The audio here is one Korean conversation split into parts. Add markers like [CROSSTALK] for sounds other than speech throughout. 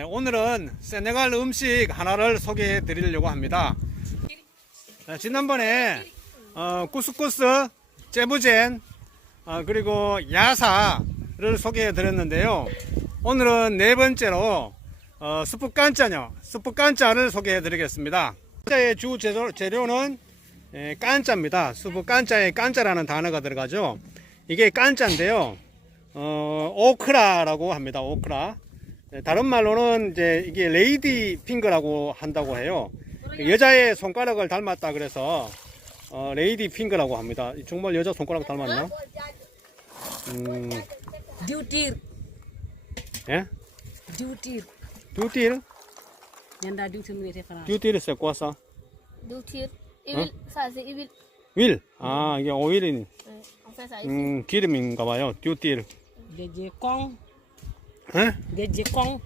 네, 오늘은 세네갈 음식 하나를 소개해 드리려고 합니다. 네, 지난번에 어, 쿠스쿠스, 제부젠, 어, 그리고 야사를 소개해 드렸는데요. 오늘은 네 번째로 어, 스프 깐짜요. 스프 깐짜를 소개해 드리겠습니다. 깐짜의 주 재료, 재료는 예, 깐짜입니다. 스프 깐짜에 깐짜라는 단어가 들어가죠. 이게 깐짜인데요. 어, 오크라라고 합니다. 오크라. 네, 다른 말로는 이제 이게 레이디 핑거라고 한다고 해요. 여자의 손가락을 닮았다 그래서 어, 레이디 핑거라고 합니다. 정말 여자 손가락 닮았나? 음, Dutir, 예? dutir mu te fara. 듀티르 c'est quoi ça? Doutir. Huile, ça c'est huile. 윌. 아, 이게 오일인 ça ici. 음, 기름인가 봐요. 듀티르. 예? geje kong.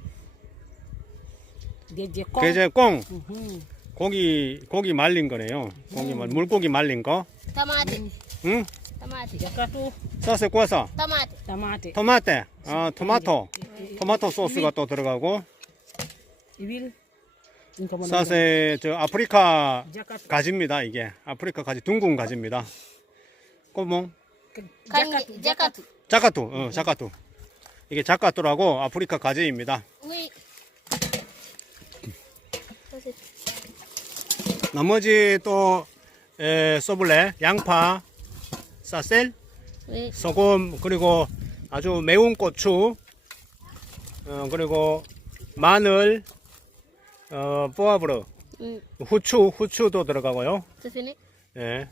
Geje kong. 게제 꽁. Mhm. 고기 고기 말린 거네요. 고기 말 물고기 말린 거. Tomate. 응? Ça c'est quoi ça? Tomate. tomate, 토마테. 아, 토마토. 토마토 소스가 또 들어가고. ça c'est 저 아프리카. 가지입니다. 이게 아프리카 가지 둥근 가지입니다. 꼬몽. Jakatu. 자카투. 어, 자카투. 이게 자카투라고 아프리카 c'est- 나머지 또 에, 소블레, 양파, 사셀. 소금 그리고 아주 매운 고추 어, 그리고 마늘 어, 포아브르 Mm. 후추 후추도 들어가고요 fini. 예.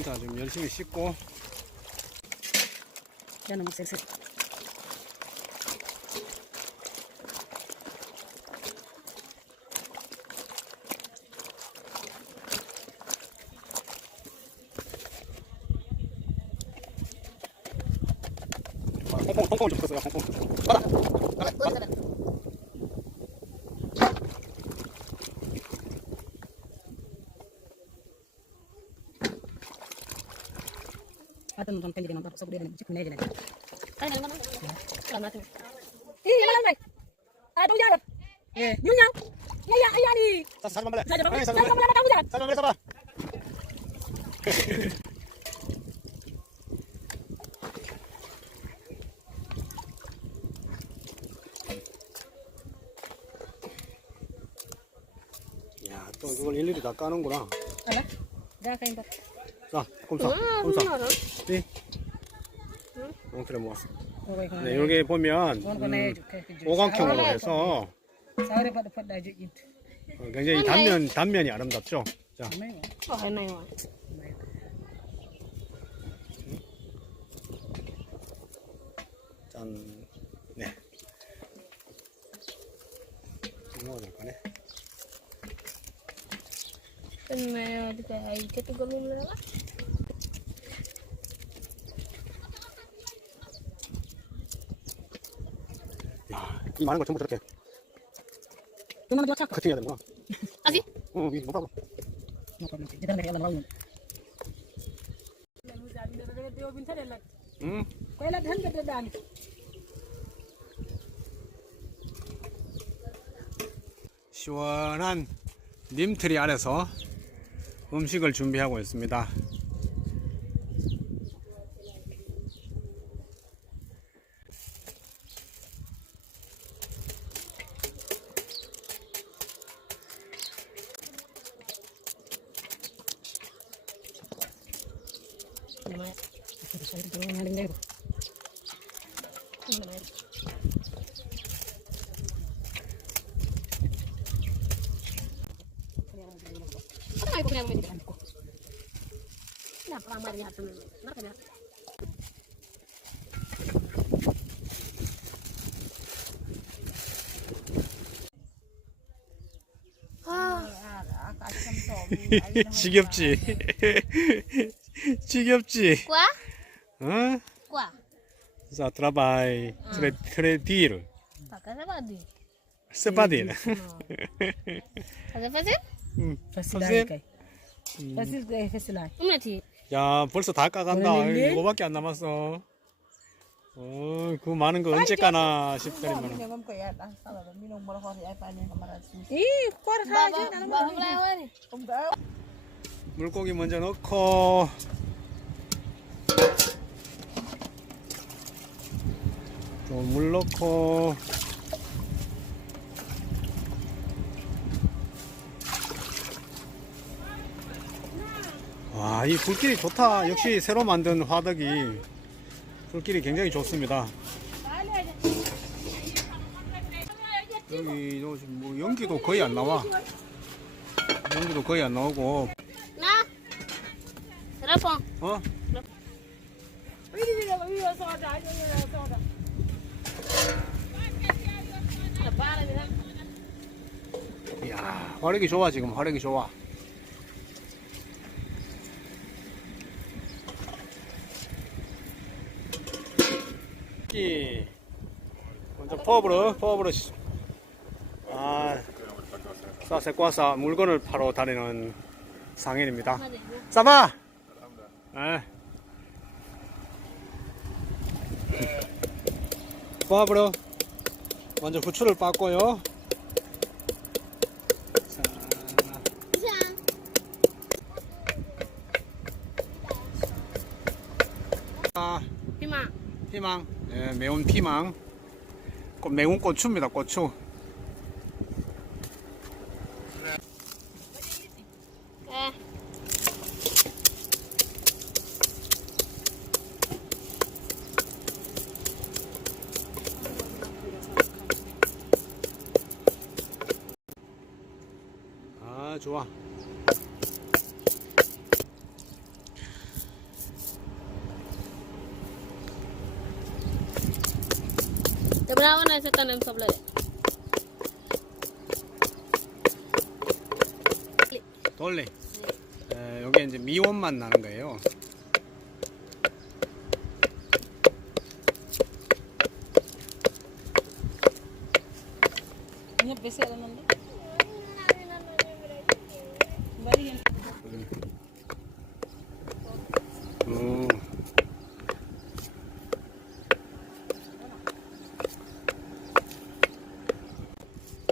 혼자 좀 열심히 씻고 Yana mo sese. 홍콩 홍콩 좀 컸어요 홍콩 받아 mo ton kanje na so gudene ci kuneje na. Kanye, mana? Selamat. Eh, malam nay. Adu jarat. Eh, nyunya. Ngaya ayani. 자 살만 말래 Saja 아니, saja 살만 말래 malam adu jarat. 살만 말래 잡아 야또 이걸 일일이 다 까는구나 Ala. Ga kay ba. 자 꼼사 Ah, 꼼사 benar. 네 엉터리 모았어. 네 여기 보면 음. 오각형으로 해서. 어, 굉장히 단면 단면이 아름답죠 자. Oh? 짠. 네. 먹어야 될 거네. Katugal mo lang. 야, 이 많은 걸 전부 저렇게 Tunan mo chak. 커팅해야 되는구나. 어, rawu. 응? Han ga dan. 시원한 님트리 아래서 음식을 준비하고 있습니다. Ano ay ko mo dito? Na pa mari hat. Na ka na. 지겹지? 지겹지? Quoi? 어? Quoi? 자, 트라바이 트레 트레디르. Pas que ça va dire. 세바딜. Ça c'est facile? 음. Das ist der Fesselei. Umnati. 야, 벌써 다 까간다. 그러는데? 이거밖에 안 남았어. 어, 그 많은 거 언제 까나 싶더니만. 물고기 먼저 넣고. 또 물 넣고. 와, 이 불길이 좋다. 역시 새로 만든 화덕이 불길이 굉장히 좋습니다. 여기 뭐 연기도 거의 안 나와. 연기도 거의 안 나오고, Nah. Telepon. 어? 이야, 화력이 좋아, 지금 화력이 좋아. 이 먼저 퍼브로, 퍼브로. 시- 아, 꽈싸 물건을 파러 다니는 상인입니다. 싸봐! 예. 퍼브로. 먼저 후추를 빻고요. 아, Lima. 피망, 예, 매운 피망, 고- 매운 고추입니다. 고추. 아, 좋아. Nasi tanam sebelah? 돌리. 예, 여기 이제 미원만 나는 거예요.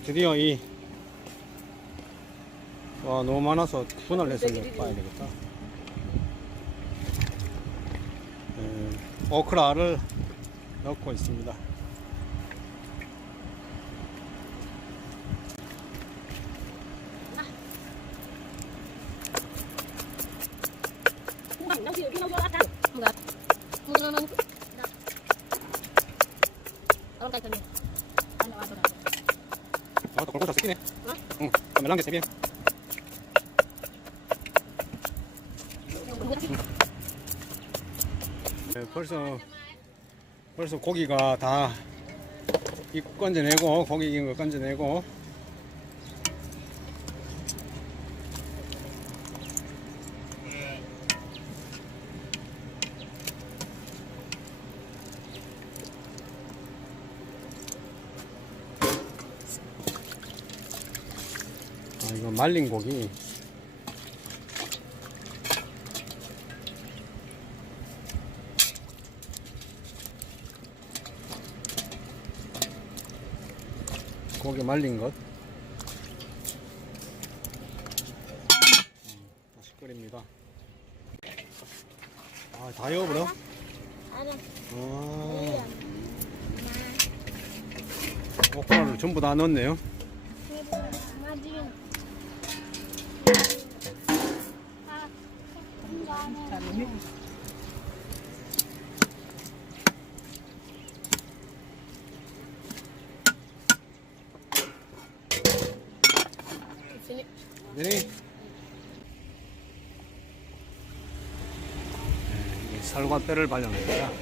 드디어 이. 와, 너무 많아서 분할 해서 봐야 되겠다. 음, 오크라를 넣고 있습니다. Memang. 아, 골고루 다 섞이네. 어? 응, 카멜란 게 세비야. 네, 벌써 벌써 고기가 다익 건져내고 고기 익은 거 건져내고 이거 말린 고기. 고기 말린 것. 음, 다시 끓입니다. 아다 익어버려. 아. 오크라를 전부 다 넣었네요 네. 네, 설과 뼈를 발견합니다.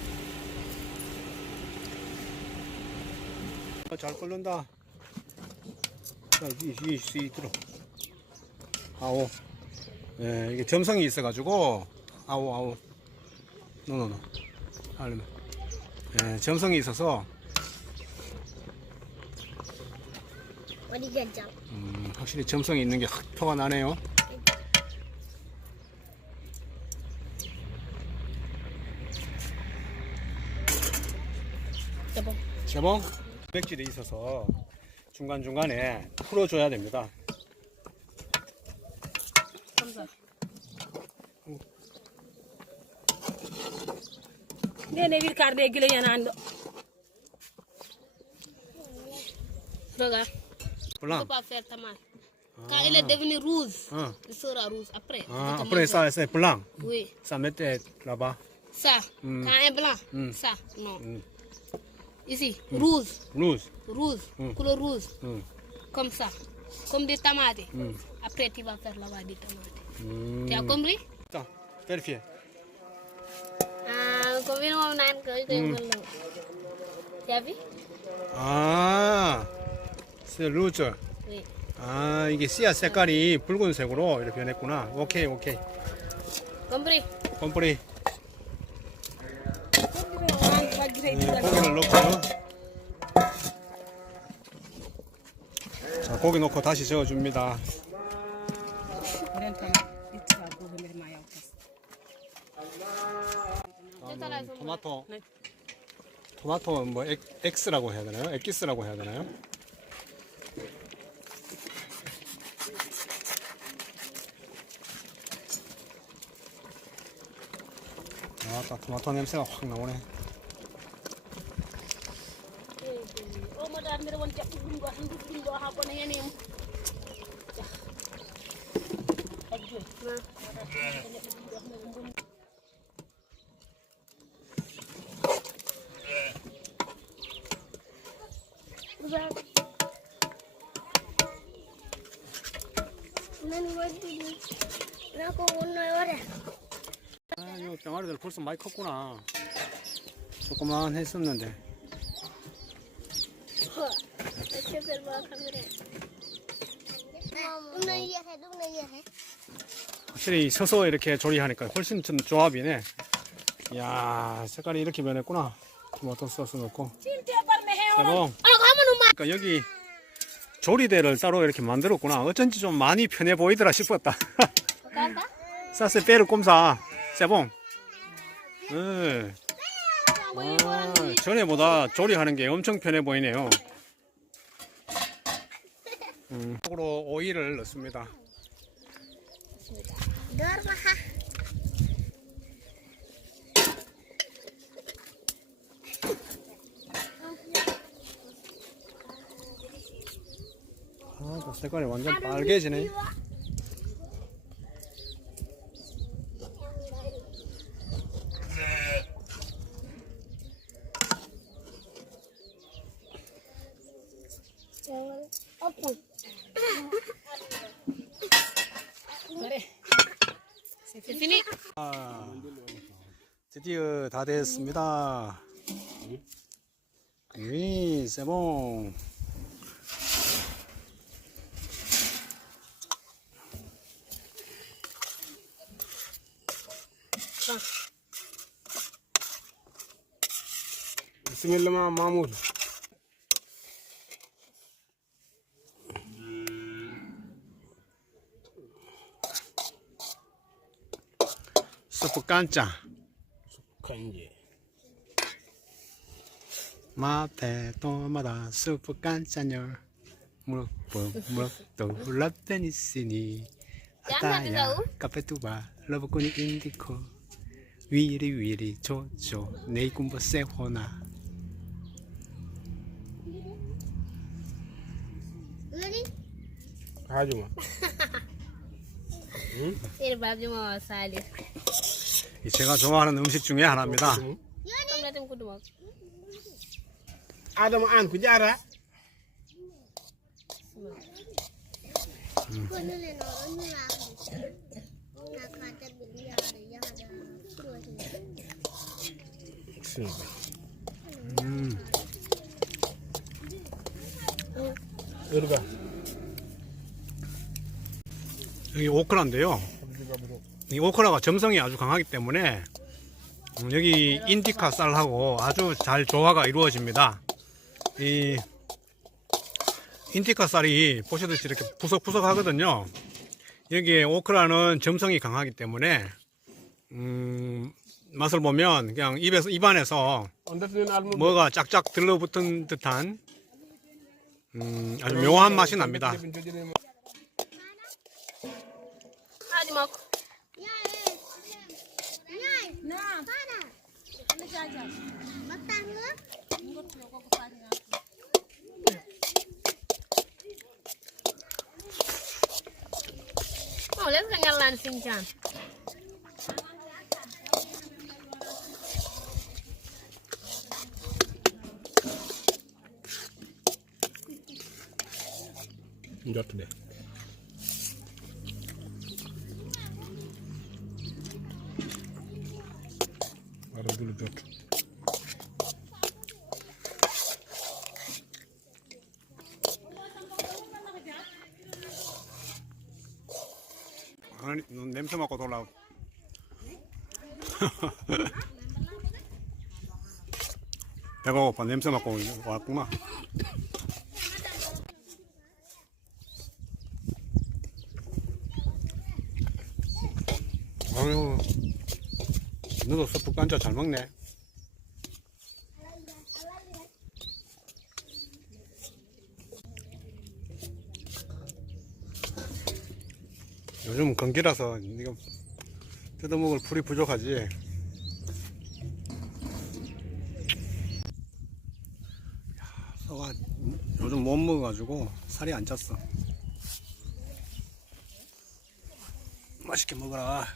어, 잘 끓는다. 자, 이, 이, 이, 들어. 아오. 예, 이게 점성이 있어가지고, 아오, 아오. 노노노. 알면. 예, 점성이 있어서. 음, 확실히 점성이 있는 게 확 표가 나네요. Coba. 개봉 백질이 있어서 중간중간에 풀어줘야 됩니다. Wir kar de gile yana ando. Regarde, peux pas faire ta main. Quand il est devenu rouge, 어. il sera rouge après. 아, Tu après ça, c'est blanc. Oui, Ça mettait là-bas. ça. Hmm. Quand il est blanc, Hmm. ça, non. Hmm. Ici, rouge, rouge. rouge, Hmm. couleur rouge, 음, comme ça. Comme des tomates. 음, Après, tu vas faire là-bas des tomates. 음. Tu as compris? 자, 베리피에. Ah, combien on a Hmm. Tu as vu? 아, c'est rouge. Oui. 아, 이게 씨앗 색깔이 붉은색으로 이렇게 변했구나. 오케이, 오케이. Compris? 컴프리. 네, 고기를 넣고요. 자, 고기 넣고 다시 저어줍니다. 다음은 토마토. 네. 토마토는 뭐 엑, X라고 해야 되나요? 엑기스라고 해야 되나요? 아따 토마토 냄새가 확 나오네. 아, 이거 병아리들 벌써 많이 컸구나. 조그만 했었는데. 확실히 서서 이렇게 조리하니까 훨씬 좀 조합이네. 이야, 색깔이 이렇게 변했구나. 토마토 소스 넣고. 대봉. 그러니까 여기 조리대를 따로 이렇게 만들었구나. 어쩐지 좀 많이 편해 보이더라 싶었다. [LAUGHS] 사세 빼를 꼼사. 세봉. 네. 아, 전에보다 조리하는 게 엄청 편해 보이네요. 음, 속으로 오이를 넣습니다. dorma 아, 또 색깔이 완전 빨개지네. open C'est fini. 아, 드디어 다 됐습니다. 이, 세봉. بسم معمول سفو كانتا 간지. 마페 도마다 스프 깐짜녀 무릎 무릎도 랍데니시니 아따야 카페투바 러브코니 인디코 위리 위리 조조 네이꿈보 세호나 Ready? Hajuma. Ini babi mau salih. 이 제가 좋아하는 음식 중에 하나입니다 sini. 음, Urga. 여기 오크라인데요 이 오크라가 점성이 아주 강하기 때문에 음, 여기 인디카 쌀하고 아주 잘 조화가 이루어집니다. 이 인디카 쌀이 보시듯이 이렇게 푸석푸석 하거든요. 여기에 오크라는 점성이 강하기 때문에 음, 맛을 보면 그냥 입에서 입안에서. 뭐가 짝짝 들러붙은 듯한 음, 아주 묘한 맛이 납니다. Oh, o canal lá no Sinjan. Jatuh deh. 너 냄새 맡고 돌아오. [LAUGHS] 배가 고파 냄새 맡고 왔구만. 아유, 너도 스프 깐짜 잘 먹네. 요즘 건기라서 이거 뜯어먹을 풀이 부족하지. 야, 서가 요즘 못 먹어가지고 살이 안 쪘어. 맛있게 먹어라.